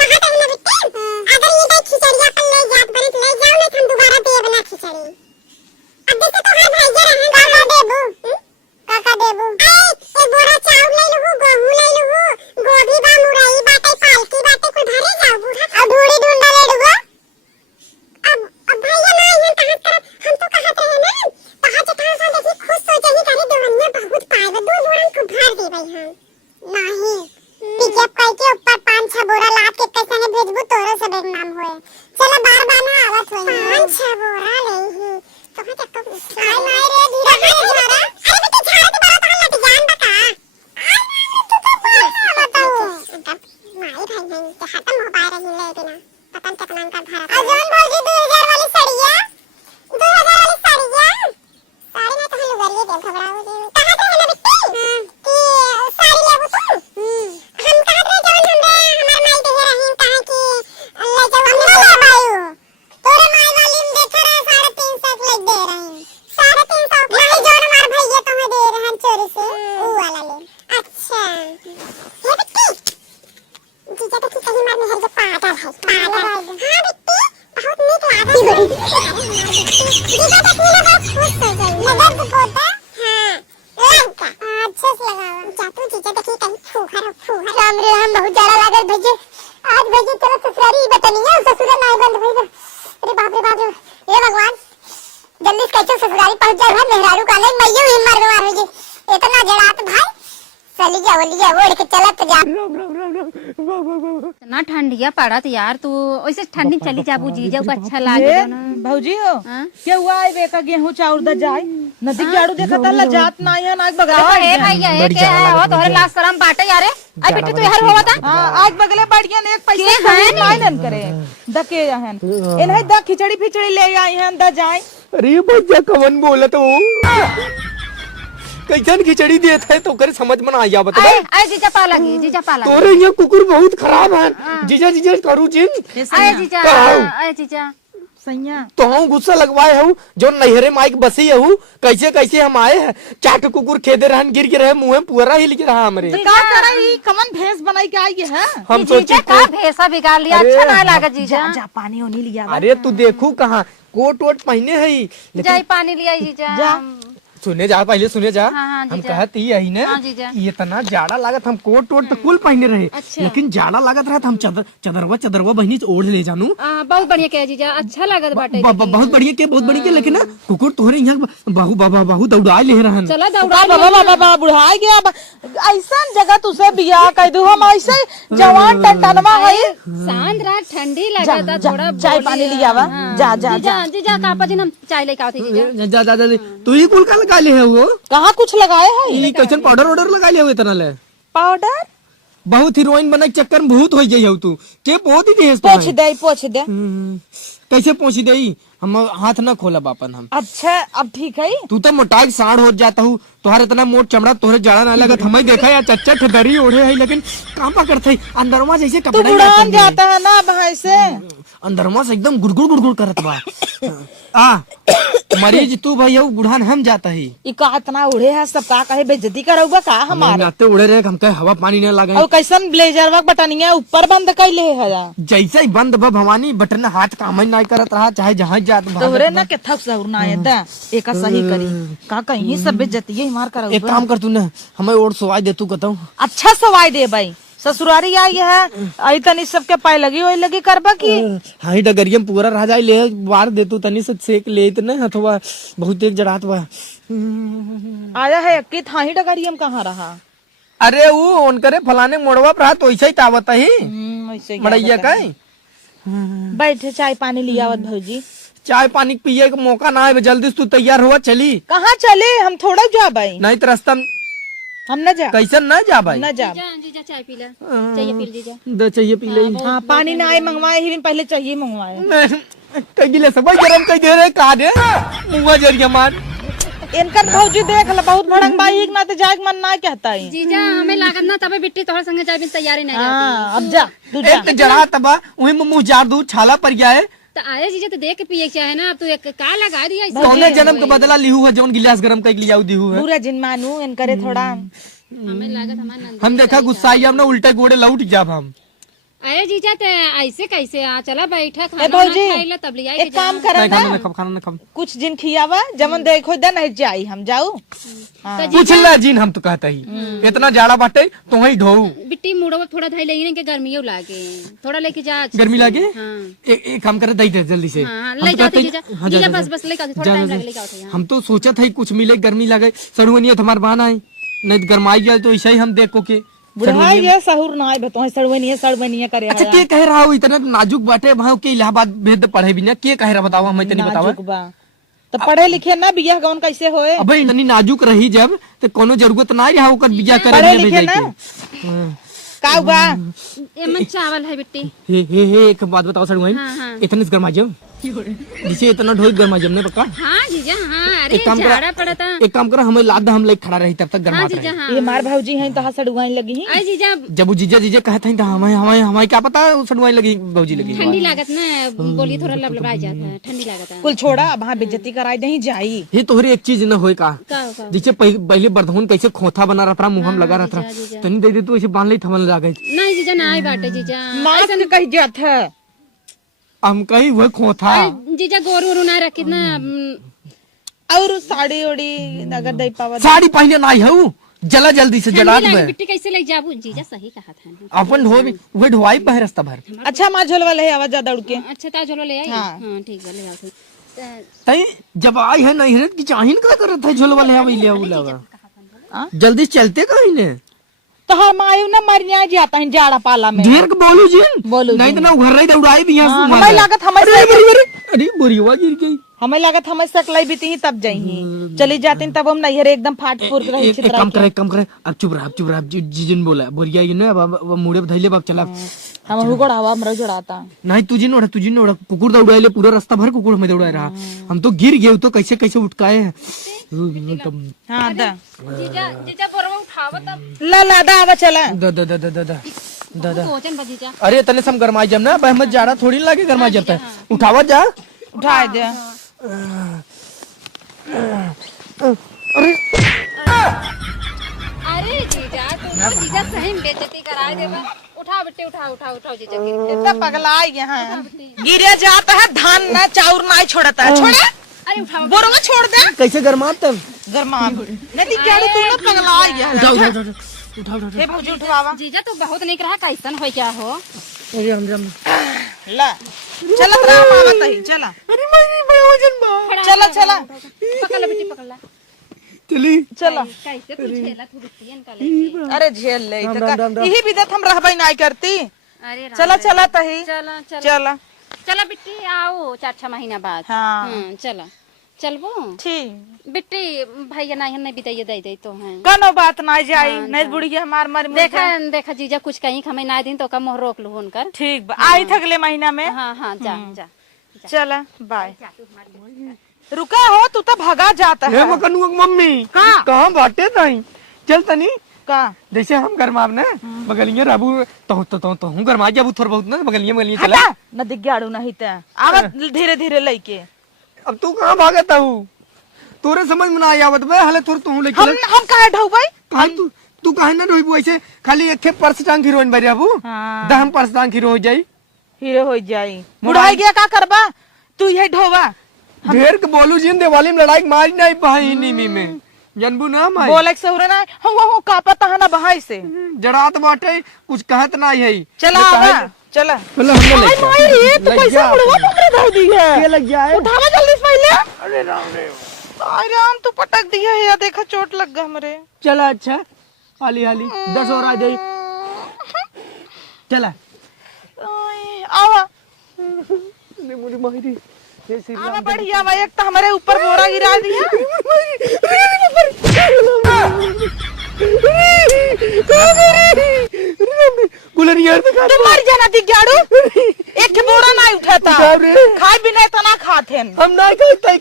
कहां तक ना बिट्टी अगर ये दे खिचड़िया पर ले जात बने ले जाओ ना हम दोबारा देब ना खिचड़ी अब देखो तो हर भाई जरा हम काका देबू काका देबू ए बोरा चावल ले लहू गेहूं ले लहू गोभी बा मुरई बाटे पालकी बाटे कुल भरे जाओ बूढ़ा अब ढूड़ी ढूंढा ले लूगा अब भैया ना यहाँ कहां तरफ हम तो कहत रहे ना कहां जटा सा देखी खुश हो जाही करे देवन्या बहुत पाए दो बोरा को भर दे भाई हम नहीं पिकअप करके ऊपर 5-6 बोरा लाद के कैसे ने भेजबू तोरो सब एक नाम होए चलो बार ना आवत होई 5-6 बोरा ले तो है तक तो हाय माय रे धीरे धीरे मारा अरे बेटा झाड़ के बारा तो लट जान बका आई तू तो बोल बताओ माय भाई नहीं तो खत्म हो पा रही ले बिना पतन तकलान का धारा अजन बोल जी 2000 वाली साड़ियां 2000 वाली साड़ियां साड़ी में तो हम लोग ये देख घबराओ जी कहां पे है ना बिट्टी कि साड़ी लेबो तू हम कहां रे जवन हमरे हमार माई दे रही कहां की ले जाओ हम ले बायू तोरे माई वाली में देखा रहा 350 ले दे रही 350 नहीं जोन हमार भैया तुम्हें दे रहे हैं चोरी से वो वाला ले अच्छा हे बिट्टी जीजा तो कहीं मार मेहर के पागल है पागल हां बिट्टी बहुत नीक लागल जीजा तो पीले बहुत खुश हो गई नजर को पोता हां लंका अच्छा से लगावा जातू जीजा देखी कहीं फूहर राम रे हम बहुत ज्यादा लागल भेजे आज भेजे तेरा ससुरारी बतानिया ससुरा नहीं बंद भइल अरे बाप रे हे भगवान जल्दी कैसे ससुरारी पहुंच जाए मेहरारू का नहीं मइयो ही मार हो जी इतना जड़ात भाई चलिया ओढ़ के चलत जा ना ठंडिया पड़त यार तू ऐसे ठंडी चली जा बूजी जब अच्छा लागे ना भौजी हो क्या हुआ है बेका गेहूं चाउर द जाए नदी के आड़ू देखत ल जात नाही है नाक बगले हे भैया ये के है हो तोहरे लाश शरम बाटे यारे आई बेटी तू हर होवा था हां आज बगले बढ़िया ने एक पैसे नहीं नन करे दके हन इन्हें द खिचड़ी फिचड़ी ले आई हन द जाए अरे भैया कवन बोलत हो कैसन खिचड़ी देत है तो करे समझ में ना आया बता आए जीजा पाला तोरे ये कुकुर बहुत खराब है जीजा करू जिन आए जीजा सैया तो हम गुस्सा लगवाए हूँ जो नहरे माइक बसी हूँ कैसे हम आए हैं चाट कुकुर खेदे रहन गिर के रहे मुंह में पुअरा हिल के रहा हमरे का करई कमन भेस बनाई के आई है हम सोची का भेसा बिगाड़ लिया अच्छा ना लागा जीजा जा पानी ओनी लिया अरे तू देखू कहाँ कोट वोट पहने है जाई पानी लिया जीजा सुने जा पहले सुने जा हाँ, हम कहत ही यही ने कि इतना जाड़ा लागत हम कोट वोट तो कुल पहने रहे लेकिन जाड़ा लागत रहा हम चदरवा बहनी से ओढ़ ले जानू बहुत बढ़िया कह जीजा अच्छा लागत बाटे बहुत बढ़िया के लेकिन ना कुकुर तोहरे यहाँ बाहू दौड़ा ले रहन चला दौड़ा बाबा बुढ़ा गया ऐसा जगह तुसे बियाह कह दू हम ऐसे जवान टनटनवा है सांझ रात ठंडी लगता थोड़ा चाय पानी लिया वा जा जीजा कापा जी हम चाय लेके आते जीजा जा तू ही कुल का लगा ले है वो कहाँ कुछ लगाए है ये कैसन पाउडर लगा ले इतना ले पाउडर बहुत हीरोइन बने के चक्कर में भूत हो जाई तू के बहुत ही देश पोछ दे कैसे पहुंची दे हम हाथ न खोला बापन हम अच्छा अब ठीक है तू तो मोटाई साढ़ हो जाता हूँ तुहार इतना मोट चमड़ा तोहरे जाड़ा ना लगत हमें देखा या चच्चा ठदरी ओढ़े है लेकिन काम पा करते अंदरवा जैसे तू बुढ़ान जाता है ना भाई से अंदरवा से एकदम गुड़गुड़ करत बा आ मरीज तू भैया बुढ़ान हम जाता है इका इतना उड़े है सब का कहे बेइज्जती करोगा का हमारे नाते उड़े रहे हम कहे हवा पानी न लगे और कैसन ब्लेजर वक बटनिया ऊपर बंद कैले है जैसे ही बंद बा भवानी बटन हाथ काम नहीं करत रहा चाहे जहाँ जात तोहरे ना के थक सहूर ना है दा एका सही करी का कहीं सब बेइज्जती है मार करो एक काम कर तू ना हमें और सवाई दे तू कहता हूँ अच्छा सवाई दे भाई ससुरारी आई है आई तनी सबके पाए लगी करबा की हाँ ही डगरियम पूरा रह जाए ले बार दे तू तनी से सेक ले इतने हथवा बहुत एक जड़ात बा आया है कि थाही डगरियम कहाँ रहा अरे वो उन करे फलाने मोड़वा पर तो ऐसा ही तावत ही मड़ैया कहीं बैठे चाय पानी लिया आवत भौजी चाय पानी पिए का मौका ना है जल्दी से तू तैयार हुआ चली कहाँ चले हम थोड़ा जा भाई नहीं तो रास्ता हम न जा कैसे न जा भाई न जा जीजा चाय पी ले चाहिए पी जीजा दे चाहिए पी ले हाँ पानी ना आए मंगवाए ही पहले चाहिए मंगवाए कई गिले सब गरम कई दे रहे का दे मुंह जरिया मार इनकर भौजी देख ल बहुत भड़ंग बाई ना तो जाग मन ना कहता है जीजा हमें लागत ना तबे बिट्टी तोहर संगे चाय बिन तैयारी नहीं हां अब जा तू जा एक जड़ा तबा वही मुंह जार दू छाला पर गया है तो आए जीजा तो देख के पिए चाहे ना अब तू एक का लगा दिया कौने जन्म के बदला लिहू है जौन गिलास गरम कई लियाऊ दिहू है पूरा जिन मानू इनकरे थोड़ा हमें लागत हमार नंद हम देखा गुस्सा आई हमने उल्टे गोड़े लौट जाब हम अरे जीजा ते ऐसे कैसे आ चला बैठा ए खाना भौजी, खाइला तब ले आई एक काम करा नहीं ना, खाना नहीं खाना नहीं खम कुछ दिन खियावा जमन देखो दे नहीं जाई हम जाऊ। पूछ ला जीन हम तो कहता ही इतना जाड़ा बाटे तो वही ढोऊ बिट्टी मुड़ो थोड़ा धाई लेगी के गर्मियों लागे थोड़ा लेके जा गर्मी लागे हाँ एक काम करे दई दे जल्दी से हाँ हम ले तो जाते कहते जीजा हाँ, जीजा जा, बस जा, बस लेके जा, थोड़ा टाइम जा, लगे लेके आओ हम तो सोचा था कुछ मिले गर्मी लगे सड़ुवनिया हमारे बहाना है नहीं तो गरमाई जाए तो ऐसा ही हम देखो के बुढ़ाई ये सहूर ना है बतो सड़वनिया करे अच्छा के कह रहा हो इतना नाजुक बाटे भाव के इलाहाबाद भेद पढ़े भी ना के कह रहा बताओ हम इतनी बताओ नाजुक बा तो पढ़े लिखे ना बियाह कौन कैसे होए। अब इतनी नाजुक रही जब तो कोनो जरूरत ना रहा ओकर बिया करे पढ़े ले लिखे भेजाई ना के का बा एमन चावल है बिट्टी हे एक बात बताओ सड़ुआइन हाँ हाँ इतने से गरमा जाओ जिसे इतना ढोई गरमा जमने पक्का हाँ जीजा हाँ अरे एक काम झाड़ा करा पड़ा था एक काम करा हमें लाद हम लेके खड़ा रही तब तक गरमा हाँ जीजा हाँ ये मार भौजी हैं तो सड़ुआइन लगी हैं। अरे जीजा जब वो जीजा जीजा कहते हैं तो हमें हमें हमें क्या पता सड़ुआइन लगी भौजी लगी ठंडी लागत ना बोली थोड़ा लबलबा जाता है ठंडी लागत है कुल छोड़ा अब वहाँ बेइज्जती कराई दे जाई। ये तोहरी एक चीज न होए का का जिसे पहले बर्धवन कैसे खोथा बना रहा था मुंह में लगा रहा था जीजा। तनी दे दे तू ऐसे बांध ली थमन लगा नहीं जीजा ना आई बाटे जीजा नाच के कही जात है हम कही वह खोथा जीजा गोरू वोरू ना रखी ना और साड़ी उड़ी अगर दे पावा साड़ी पहने ना है जला जल्दी से जला ठंडी दे लागी बिट्टी कैसे ले जाबू जीजा सही कहा था अपन ढो वह ढोवाई बह रास्ता भर अच्छा माँ झोल वाले है आवाज ज्यादा उड़ के अच्छा ता चलो ले आई हाँ। हाँ ठीक है ले आओ फिर। तई जब आई है नहीं है कि चाहिन का करत है झोल वाले हवे ले लगा जल्दी चलते कहीं ने तो हम आयु ना मरने जाता है जाड़ा पाला में ढेर के बोलू जी बोलू नहीं तो ना घर रही उड़ाई भी है हमें लागत अरे बोरिया गिर गई हमें लागत हमें सकलाई भी थी तब जाई चली जाते हैं तब हम नहीं एकदम फाट फूट के रही एक काम करे अब चुप रहा जीजन बोला बोरिया ये ना अब मुड़े धैले बाप चला हम हुगड़ हवा मर जोड़ाता नहीं तुझे नोड़ा कुकुर तो उड़ाए कुपूर रास्ता भर कुकुर हमें उड़ाए रहा हम तो गिर गए तो कैसे कैसे उठकाए हाँ दा जीजा जीजा बोरवा उठावत अब ला दा आवा चला दा भोजन बजीजा अरे तने सम गरमाई जब ना बहमत जाड़ा थोड़ी लागे गरमाई जब तक उठावा जा उठा दे अरे जीजा तू जीजा सही में बेइज्जती कराए देबा उठाओ बेटे उठाओ जीजा इतना पगला यहाँ गिरे जाता है धान ना चाउर ना छोड़ता है छोड़े अरे उठाओ बोरवा छोड़ दे कैसे गरमा तब गरमा नहीं क्या तू ना पगला उठाओ हे भौजी उठवावा जीजा तू बहुत निक रहा कैसन हो क्या हो अरे हम ला चला राम आवत है चला अरे मैं वजन बा चला पकड़ ले बेटी पकड़ ले चली चला कैसे तू झेला तू बिटियन का लेके अरे झेल ले यही विदत हम रहबई नहीं करती अरे चला तही चला चला बिट्टी आओ 4-6 महीना बाद हाँ चला चलबो ठीक बिट्टी भैया नहीं बिताइए दे तो हैं कनो बात नहीं जाई नहीं बुढ़िया हमार मर देखा जीजा कुछ कहीं हमें ना दिन तो का मोह रोक लू उनकर ठीक बा आई थगले महीना में हाँ जा चला बाय रुका हो तू तो भगा जाता है मकनु मम्मी कहाँ बाटे नहीं चल तनी का जैसे हम गरमाब ना बगलिया राबू तो हूँ गरमा जाबू थोड़ा बहुत ना बगलिया चला न दिग्गाड़ू नहीं ते आवत धीरे धीरे लेके अब तू कहाँ भागता हूँ तोरे समझ में ना आई आवत बे हले तोर तू लेके हम काहे ढौबई कहाँ तू काहे ना रोइबू ऐसे खाली एक पर्स टांग हीरोइन बरिया बू हाँ। दहम पर्स टांग हीरो हो जाई हीरो हो जाई बुढ़ाई गया का करबा तू ये ढोवा ढेर के बोलू जिन दिवाली में लड़ाई मारी नहीं बहिनी में जनबू ना माई बोले से हो ना हम वो का पता है ना बहाई से जड़ात बाटे कुछ कहत ना है चला आवा चला चलो हम ले माई रे तू कैसे बुढ़वा पकड़े धौ दी है ये लग जाए उठावा जल्दी से पहले अरे राम रे अरे राम तू पटक दिया है या देखा चोट लग गया हमरे चला अच्छा हाली 10 और आ जाई चला आवा ने मुझे मारी आवा बढ़िया भाई एक तो हमारे ऊपर बोरा गिरा दिया गुलर यार तो तो मर जाना दिग्गाड़ू एक के बोरा नहीं उठाता खाए बिना इतना खाते हम ना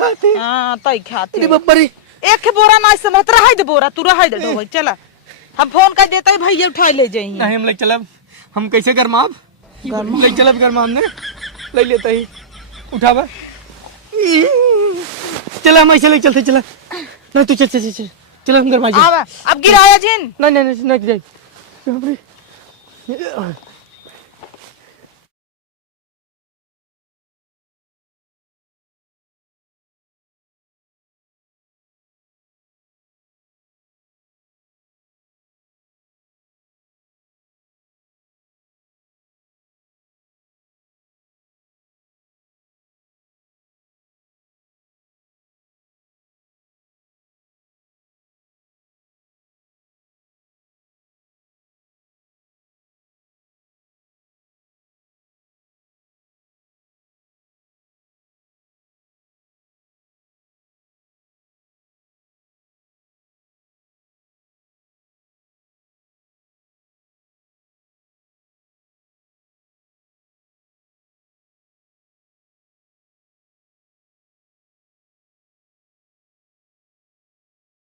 खाते हां तई खाते अरे बाप रे एक के बोरा नहीं समत रहा दे बोरा तू रहा दे ढोई चला हम फोन कर देते भैया उठा ले जाई नहीं हम ले चलब हम कैसे गरमाब ले चलब गरमाब ने ले लेता ही उठावा चला हम ऐसे ले चलते चला नहीं तू चल हम गरमा अब गिराया जिन नहीं जाए